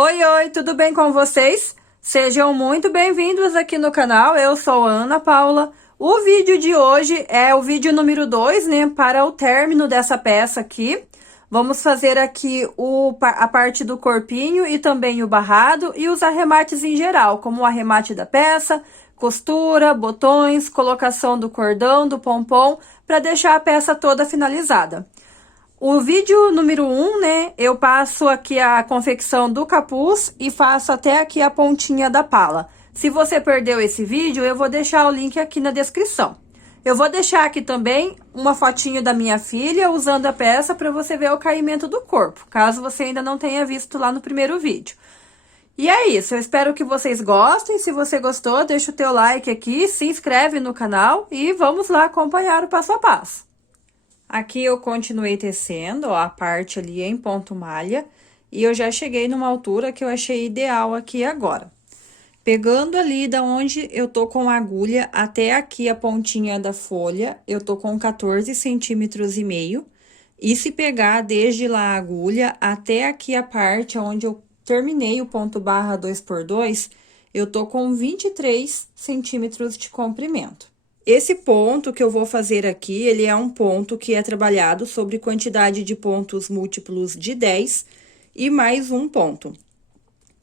Oi, oi, tudo bem com vocês? Sejam muito bem-vindos aqui no canal. Eu sou a Ana Paula. O vídeo de hoje é o vídeo número 2, né, para o término dessa peça aqui. Vamos fazer aqui a parte do corpinho e também o barrado e os arremates em geral, como o arremate da peça, costura, botões, colocação do cordão, do pompom, para deixar a peça toda finalizada. O vídeo número 1, né, eu passo aqui a confecção do capuz e faço até aqui a pontinha da pala. Se você perdeu esse vídeo, eu vou deixar o link aqui na descrição. Eu vou deixar aqui também uma fotinho da minha filha usando a peça para você ver o caimento do corpo, caso você ainda não tenha visto lá no primeiro vídeo. E é isso, eu espero que vocês gostem. Se você gostou, deixa o teu like aqui, se inscreve no canal e vamos lá acompanhar o passo a passo. Aqui eu continuei tecendo, ó, a parte ali em ponto malha, e eu já cheguei numa altura que eu achei ideal aqui agora. Pegando ali da onde eu tô com a agulha até aqui a pontinha da folha, eu tô com 14 centímetros e meio. E se pegar desde lá a agulha até aqui a parte onde eu terminei o ponto barra 2x2, eu tô com 23 centímetros de comprimento. Esse ponto que eu vou fazer aqui, ele é um ponto que é trabalhado sobre quantidade de pontos múltiplos de 10 e mais um ponto.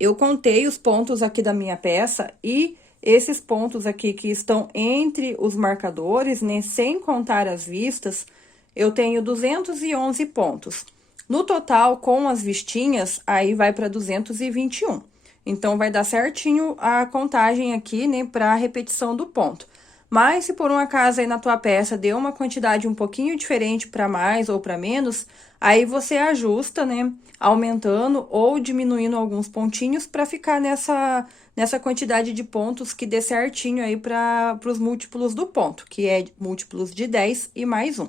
Eu contei os pontos aqui da minha peça e esses pontos aqui que estão entre os marcadores, né, sem contar as vistas, eu tenho 211 pontos. No total, com as vistinhas, aí vai para 221. Então, vai dar certinho a contagem aqui, né, para a repetição do ponto. Mas, se por um acaso aí na tua peça deu uma quantidade um pouquinho diferente para mais ou para menos, aí você ajusta, né, aumentando ou diminuindo alguns pontinhos para ficar nessa quantidade de pontos que dê certinho aí para os múltiplos do ponto, que é múltiplos de 10 e mais um.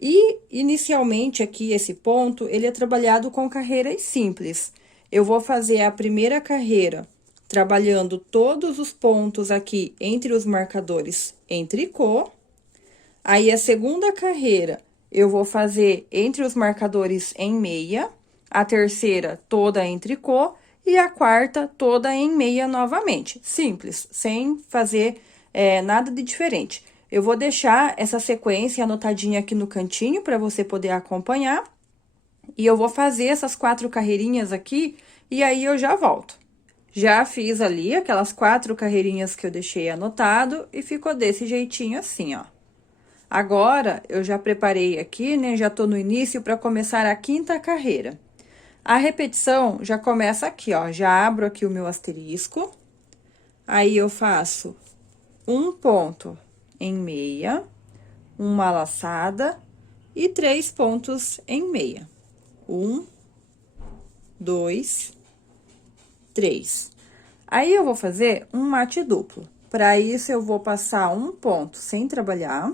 E, inicialmente, aqui, esse ponto, ele é trabalhado com carreiras simples. Eu vou fazer a primeira carreira trabalhando todos os pontos aqui entre os marcadores em tricô. Aí, a segunda carreira, eu vou fazer entre os marcadores em meia. A terceira, toda em tricô. E a quarta, toda em meia novamente. Simples, sem fazer nada de diferente. Eu vou deixar essa sequência anotadinha aqui no cantinho para você poder acompanhar. E eu vou fazer essas 4 carreirinhas aqui e aí eu já volto. Já fiz ali aquelas 4 carreirinhas que eu deixei anotado e ficou desse jeitinho assim, ó. Agora, eu já preparei aqui, né, já tô no início para começar a 5ª carreira. A repetição já começa aqui, ó, já abro aqui o meu asterisco. Aí, eu faço um ponto em meia, uma laçada e 3 pontos em meia. 1, 2, 3. Aí, eu vou fazer um mate duplo. Para isso, eu vou passar um ponto sem trabalhar.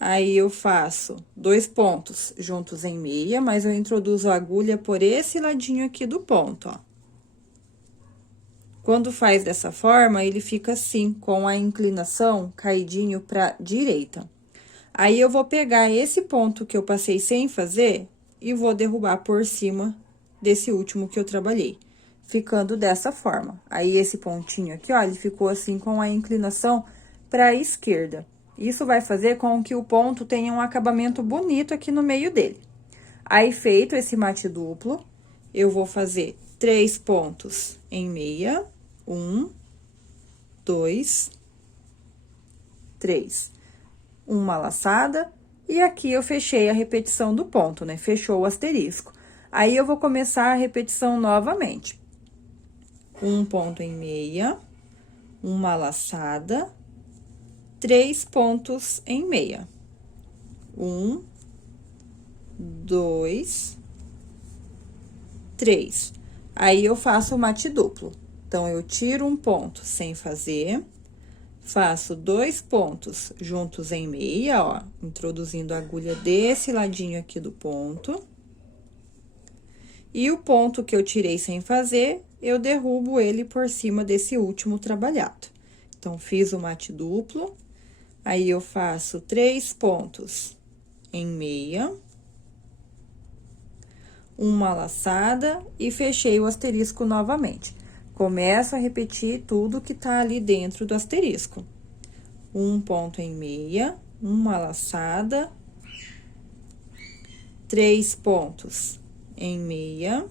Aí, eu faço 2 pontos juntos em meia, mas eu introduzo a agulha por esse ladinho aqui do ponto, ó. Quando faz dessa forma, ele fica assim, com a inclinação caidinho pra direita. Aí, eu vou pegar esse ponto que eu passei sem fazer e vou derrubar por cima desse último que eu trabalhei, ficando dessa forma. Aí, esse pontinho aqui, ó, ele ficou assim com a inclinação pra esquerda. Isso vai fazer com que o ponto tenha um acabamento bonito aqui no meio dele. Aí, feito esse mate duplo, eu vou fazer 3 pontos em meia. 1, 2, 3. Uma laçada, e aqui eu fechei a repetição do ponto, né? Fechou o asterisco. Aí, eu vou começar a repetição novamente. Um ponto em meia, uma laçada, 3 pontos em meia. 1, 2, 3. Aí, eu faço o mate duplo. Então, eu tiro um ponto sem fazer, faço 2 pontos juntos em meia, ó, introduzindo a agulha desse ladinho aqui do ponto. E o ponto que eu tirei sem fazer, eu derrubo ele por cima desse último trabalhado. Então, fiz o mate duplo, aí eu faço 3 pontos em meia. uma laçada e fechei o asterisco novamente. Começo a repetir tudo que tá ali dentro do asterisco. Um ponto em meia, uma laçada, 3 pontos em meia,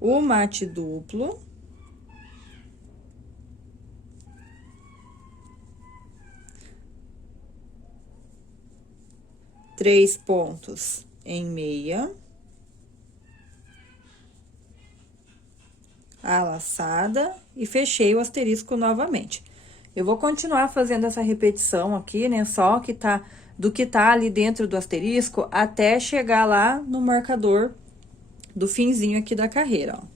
o mate duplo, três pontos em meia, a laçada e fechei o asterisco novamente. Eu vou continuar fazendo essa repetição aqui, né, só que tá do que tá ali dentro do asterisco até chegar lá no marcador do finzinho aqui da carreira, ó.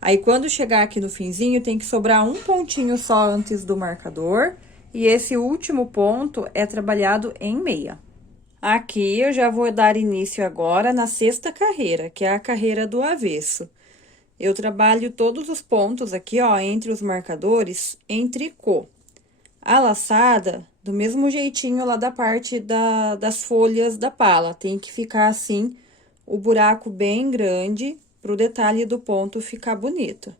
Aí, quando chegar aqui no finzinho, tem que sobrar um pontinho só antes do marcador, e esse último ponto é trabalhado em meia. Aqui, eu já vou dar início agora na sexta carreira, que é a carreira do avesso. Eu trabalho todos os pontos aqui, ó, entre os marcadores, em tricô. A laçada, do mesmo jeitinho lá da parte das folhas da pala, tem que ficar assim, o buraco bem grande, para o detalhe do ponto ficar bonito.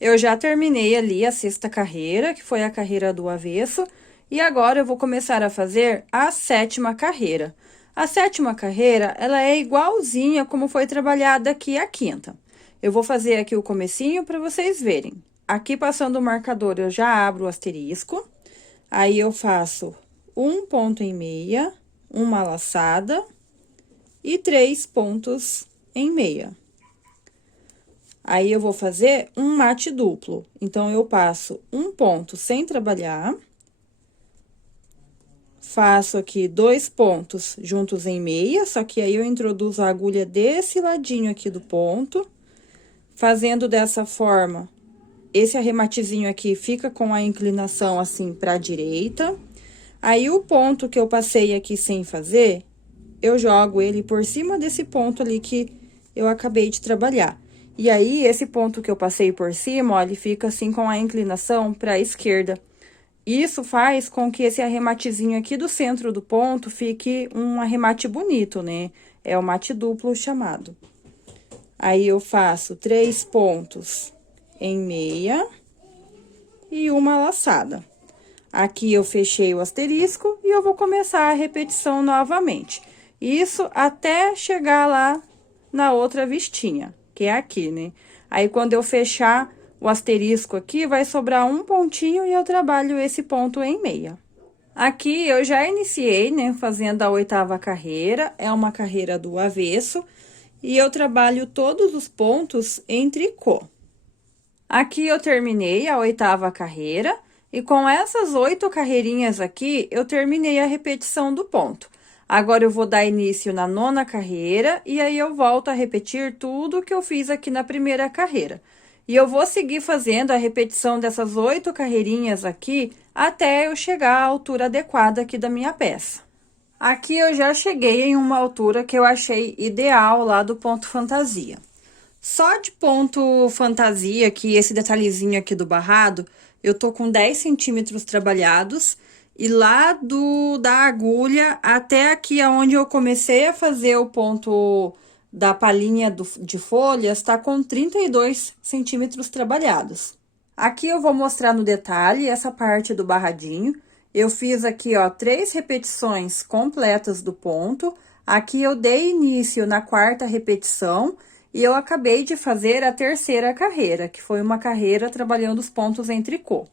Eu já terminei ali a sexta carreira, que foi a carreira do avesso, e agora eu vou começar a fazer a sétima carreira. A sétima carreira, ela é igualzinha como foi trabalhada aqui a quinta. Eu vou fazer aqui o comecinho para vocês verem. Aqui, passando o marcador, eu já abro o asterisco, aí eu faço um ponto em meia, uma laçada e 3 pontos em meia. Aí, eu vou fazer um mate duplo. Então, eu passo um ponto sem trabalhar, faço aqui 2 pontos juntos em meia, só que aí eu introduzo a agulha desse ladinho aqui do ponto, fazendo dessa forma, esse arrematezinho aqui fica com a inclinação assim pra direita. Aí, o ponto que eu passei aqui sem fazer, eu jogo ele por cima desse ponto ali que eu acabei de trabalhar. E aí, esse ponto que eu passei por cima, ó, ele fica assim com a inclinação para a esquerda. Isso faz com que esse arrematezinho aqui do centro do ponto fique um arremate bonito, né? É o mate duplo chamado. Aí, eu faço 3 pontos em meia e uma laçada. Aqui, eu fechei o asterisco e eu vou começar a repetição novamente. Isso até chegar lá na outra vistinha, que é aqui, né? Aí, quando eu fechar o asterisco aqui, vai sobrar um pontinho e eu trabalho esse ponto em meia. Aqui, eu já iniciei, né, fazendo a oitava carreira, é uma carreira do avesso, e eu trabalho todos os pontos em tricô. Aqui, eu terminei a oitava carreira, e com essas 8 carreirinhas aqui, eu terminei a repetição do ponto. Agora, eu vou dar início na nona carreira, e aí eu volto a repetir tudo que eu fiz aqui na primeira carreira. E eu vou seguir fazendo a repetição dessas 8 carreirinhas aqui, até eu chegar à altura adequada aqui da minha peça. Aqui, eu já cheguei em uma altura que eu achei ideal lá do ponto fantasia. Só de ponto fantasia, que esse detalhezinho aqui do barrado, eu tô com 10 centímetros trabalhados, e lá da agulha até aqui aonde eu comecei a fazer o ponto da palhinha de folhas, tá com 32 centímetros trabalhados. Aqui eu vou mostrar no detalhe essa parte do barradinho. Eu fiz aqui, ó, 3 repetições completas do ponto. Aqui eu dei início na quarta repetição. E eu acabei de fazer a terceira carreira, que foi uma carreira trabalhando os pontos em tricô.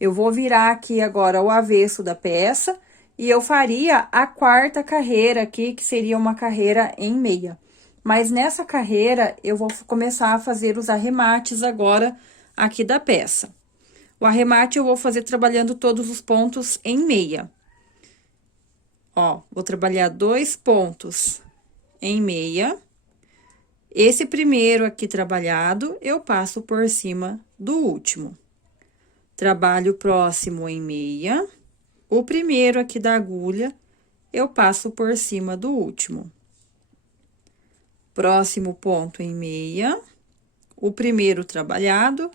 Eu vou virar aqui agora o avesso da peça, e eu faria a quarta carreira aqui, que seria uma carreira em meia. Mas nessa carreira, eu vou começar a fazer os arremates agora aqui da peça. O arremate eu vou fazer trabalhando todos os pontos em meia. Ó, vou trabalhar 2 pontos em meia. Esse primeiro aqui trabalhado, eu passo por cima do último. Trabalho próximo em meia. O primeiro aqui da agulha, eu passo por cima do último. Próximo ponto em meia. O primeiro trabalhado,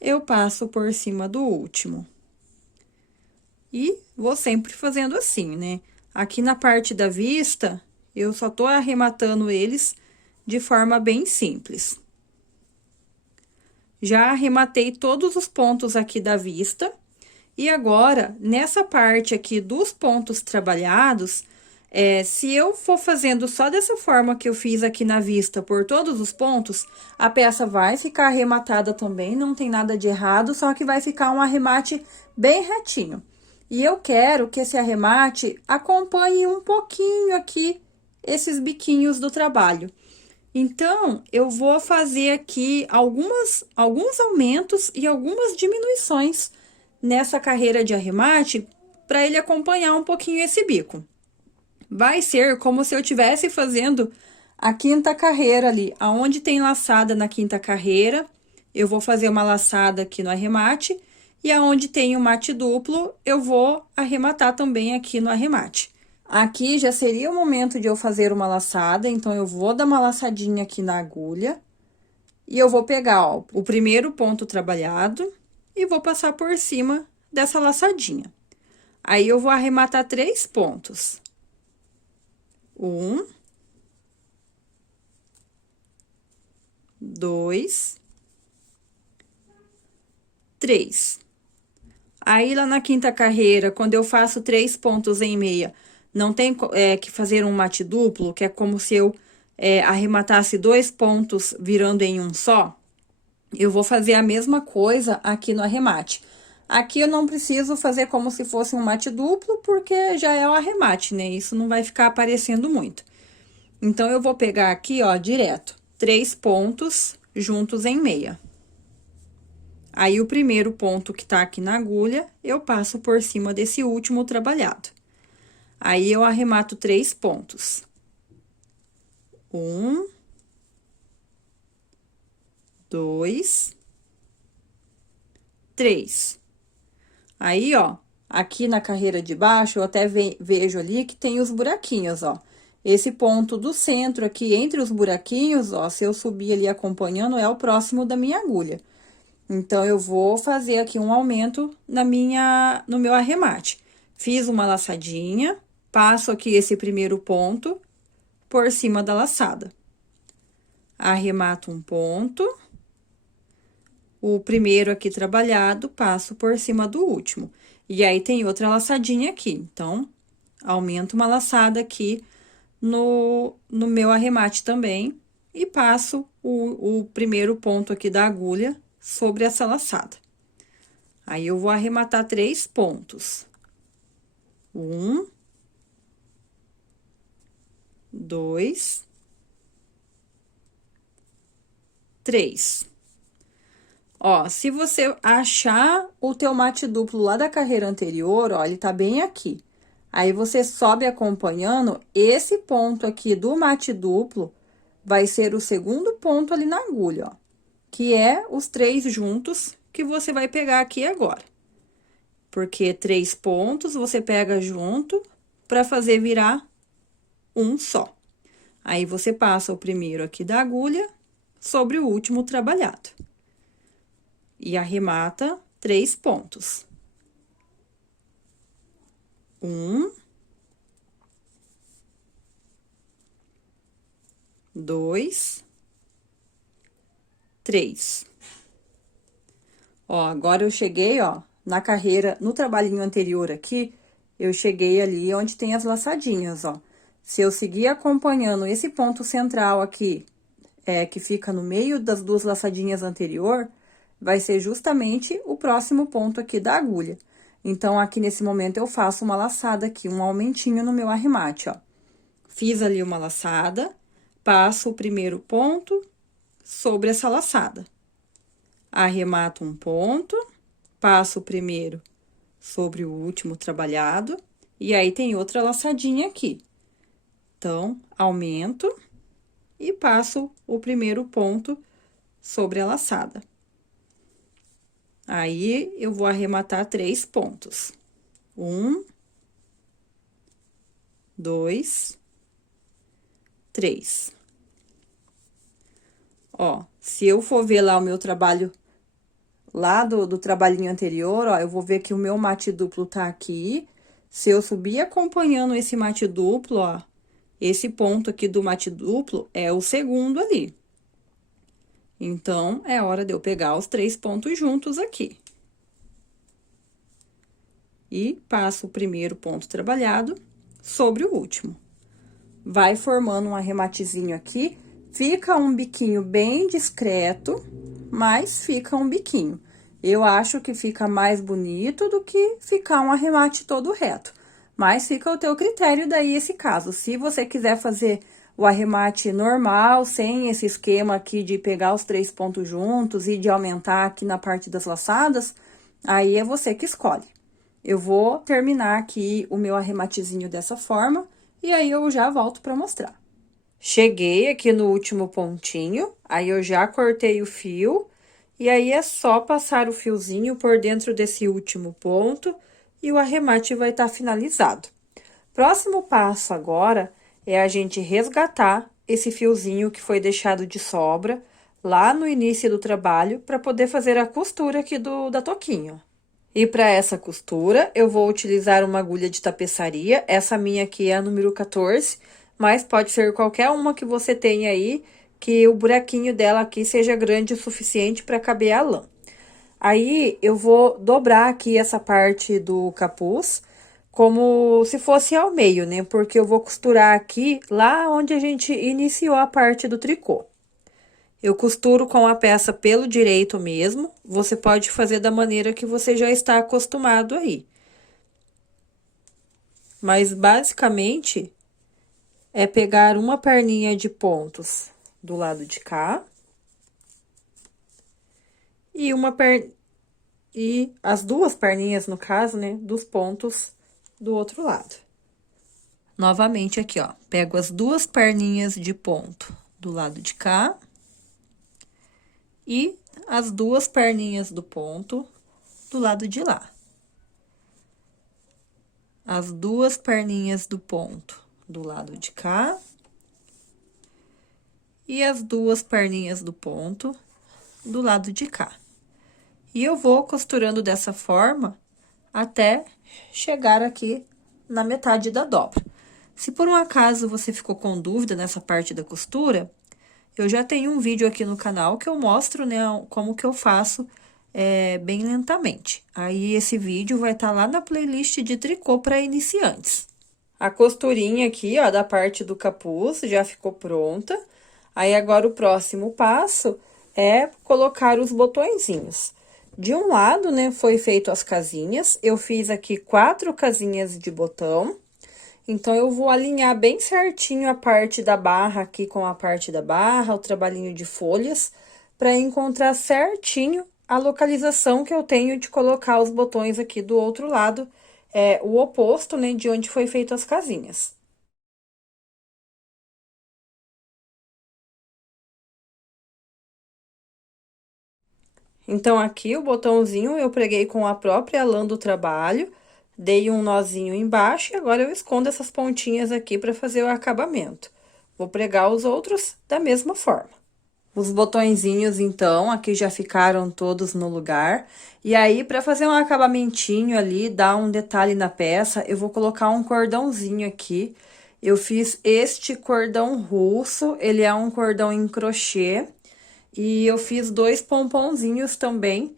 eu passo por cima do último. E vou sempre fazendo assim, né? Aqui na parte da vista, Eu só tô arrematando eles de forma bem simples. Já arrematei todos os pontos aqui da vista. E agora, nessa parte aqui dos pontos trabalhados, se eu for fazendo só dessa forma que eu fiz aqui na vista por todos os pontos, a peça vai ficar arrematada também, não tem nada de errado, só que vai ficar um arremate bem retinho. E eu quero que esse arremate acompanhe um pouquinho aqui esses biquinhos do trabalho. Então, eu vou fazer aqui alguns aumentos e algumas diminuições nessa carreira de arremate para ele acompanhar um pouquinho esse bico. Vai ser como se eu estivesse fazendo a quinta carreira ali, aonde tem laçada na quinta carreira, eu vou fazer uma laçada aqui no arremate, e aonde tem o mate duplo, eu vou arrematar também aqui no arremate. Aqui já seria o momento de eu fazer uma laçada, então eu vou dar uma laçadinha aqui na agulha, e eu vou pegar, ó, o primeiro ponto trabalhado, e vou passar por cima dessa laçadinha. Aí, eu vou arrematar 3 pontos. 1, 2, 3. Aí, lá na quinta carreira, quando eu faço 3 pontos em meia, não tem que fazer um mate duplo, que é como se eu arrematasse 2 pontos virando em um só. Eu vou fazer a mesma coisa aqui no arremate. Aqui eu não preciso fazer como se fosse um mate duplo, porque já é o arremate, né? Isso não vai ficar aparecendo muito. Então, eu vou pegar aqui, ó, direto, 3 pontos juntos em meia. Aí, o primeiro ponto que tá aqui na agulha, eu passo por cima desse último trabalhado. Aí, eu arremato 3 pontos. 1, 2, 3. Aí, ó, aqui na carreira de baixo, eu até vejo ali que tem os buraquinhos, ó. Esse ponto do centro aqui, entre os buraquinhos, ó, se eu subir ali acompanhando, é o próximo da minha agulha. Então, eu vou fazer aqui um aumento no meu arremate. Fiz uma laçadinha, passo aqui esse primeiro ponto por cima da laçada. Arremato um ponto. O primeiro aqui trabalhado, passo por cima do último. E aí, tem outra laçadinha aqui. Então, aumento uma laçada aqui no meu arremate também. E passo o primeiro ponto aqui da agulha sobre essa laçada. Aí, eu vou arrematar 3 pontos. 1, 2, 3. Ó, se você achar o teu mate duplo lá da carreira anterior, ó, ele tá bem aqui. Aí, você sobe acompanhando, esse ponto aqui do mate duplo vai ser o segundo ponto ali na agulha, ó. Que é os 3 juntos que você vai pegar aqui agora. Porque 3 pontos você pega junto pra fazer virar um só. Aí, você passa o primeiro aqui da agulha sobre o último trabalhado. E arremata 3 pontos. 1, 2, 3. Ó, agora eu cheguei, ó, na carreira, no trabalhinho anterior aqui, eu cheguei ali onde tem as laçadinhas, ó. Se eu seguir acompanhando esse ponto central aqui, que fica no meio das 2 laçadinhas anterior, vai ser justamente o próximo ponto aqui da agulha. Então, aqui nesse momento, eu faço uma laçada aqui, um aumentinho no meu arremate, ó. Fiz ali uma laçada, passo o primeiro ponto sobre essa laçada. Arremato um ponto, passo o primeiro sobre o último trabalhado, e aí tem outra laçadinha aqui. Então, aumento e passo o primeiro ponto sobre a laçada. Aí, eu vou arrematar 3 pontos. 1, 2, 3. Ó, se eu for ver lá o meu trabalho, lá do trabalhinho anterior, ó, eu vou ver que o meu mate duplo tá aqui. Se eu subir acompanhando esse mate duplo, ó, esse ponto aqui do mate duplo é o segundo ali. Então, é hora de eu pegar os 3 pontos juntos aqui. E passo o primeiro ponto trabalhado sobre o último. Vai formando um arrematezinho aqui, fica um biquinho bem discreto, mas fica um biquinho. Eu acho que fica mais bonito do que ficar um arremate todo reto. Mas fica ao teu critério daí esse caso. Se você quiser fazer o arremate normal, sem esse esquema aqui de pegar os 3 pontos juntos e de aumentar aqui na parte das laçadas, aí é você que escolhe. Eu vou terminar aqui o meu arrematezinho dessa forma, e aí eu já volto para mostrar. Cheguei aqui no último pontinho, aí eu já cortei o fio, e aí é só passar o fiozinho por dentro desse último ponto, e o arremate vai estar finalizado. Próximo passo agora é a gente resgatar esse fiozinho que foi deixado de sobra lá no início do trabalho, para poder fazer a costura aqui da toquinha. E para essa costura, eu vou utilizar uma agulha de tapeçaria. Essa minha aqui é a número 14, mas pode ser qualquer uma que você tenha aí, que o buraquinho dela aqui seja grande o suficiente para caber a lã. Aí, eu vou dobrar aqui essa parte do capuz, como se fosse ao meio, né? Porque eu vou costurar aqui, lá onde a gente iniciou a parte do tricô. Eu costuro com a peça pelo direito mesmo, você pode fazer da maneira que você já está acostumado aí. Mas, basicamente, é pegar uma perninha de pontos do lado de cá. E as duas perninhas, no caso, né, dos pontos do outro lado. Novamente aqui, ó, pego as duas perninhas de ponto do lado de cá. E as duas perninhas do ponto do lado de lá. As duas perninhas do ponto do lado de cá. E as duas perninhas do ponto do lado de cá. E eu vou costurando dessa forma até chegar aqui na metade da dobra. Se por um acaso você ficou com dúvida nessa parte da costura, eu já tenho um vídeo aqui no canal que eu mostro, né, como que eu faço bem lentamente. Aí, esse vídeo vai estar lá na playlist de tricô para iniciantes. A costurinha aqui, ó, da parte do capuz já ficou pronta. Aí, agora, o próximo passo é colocar os botõezinhos. De um lado, né, foi feito as casinhas. Eu fiz aqui 4 casinhas de botão. Então, eu vou alinhar bem certinho a parte da barra aqui com a parte da barra, o trabalhinho de folhas, para encontrar certinho a localização que eu tenho de colocar os botões aqui do outro lado, o oposto, né, de onde foi feito as casinhas. Então, aqui o botãozinho eu preguei com a própria lã do trabalho, dei um nozinho embaixo e agora eu escondo essas pontinhas aqui para fazer o acabamento. Vou pregar os outros da mesma forma. Os botõezinhos, então, aqui já ficaram todos no lugar. E aí, para fazer um acabamentinho ali, dar um detalhe na peça, eu vou colocar um cordãozinho aqui. Eu fiz este cordão russo, ele é um cordão em crochê. E eu fiz 2 pomponzinhos também.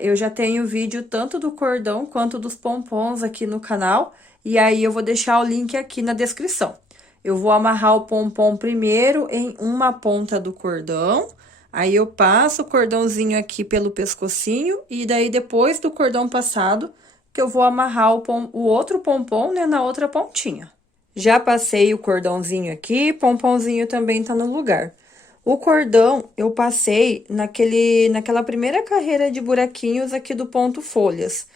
Eu já tenho vídeo tanto do cordão quanto dos pompons aqui no canal. E aí, eu vou deixar o link aqui na descrição. Eu vou amarrar o pompom primeiro em uma ponta do cordão. Aí, eu passo o cordãozinho aqui pelo pescocinho. E daí, depois do cordão passado, que eu vou amarrar o outro pompom, né, na outra pontinha. Já passei o cordãozinho aqui, pomponzinho também tá no lugar. O cordão, eu passei naquela primeira carreira de buraquinhos aqui do ponto folhas.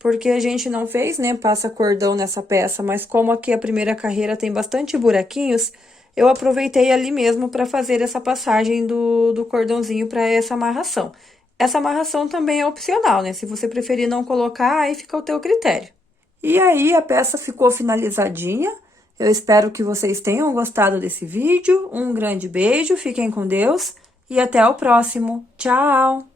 Porque a gente não fez, né, passa cordão nessa peça, mas como aqui a primeira carreira tem bastante buraquinhos, eu aproveitei ali mesmo para fazer essa passagem do cordãozinho para essa amarração. Essa amarração também é opcional, né? Se você preferir não colocar, aí fica ao teu critério. E aí, a peça ficou finalizadinha. Eu espero que vocês tenham gostado desse vídeo. Um grande beijo, fiquem com Deus e até o próximo. Tchau!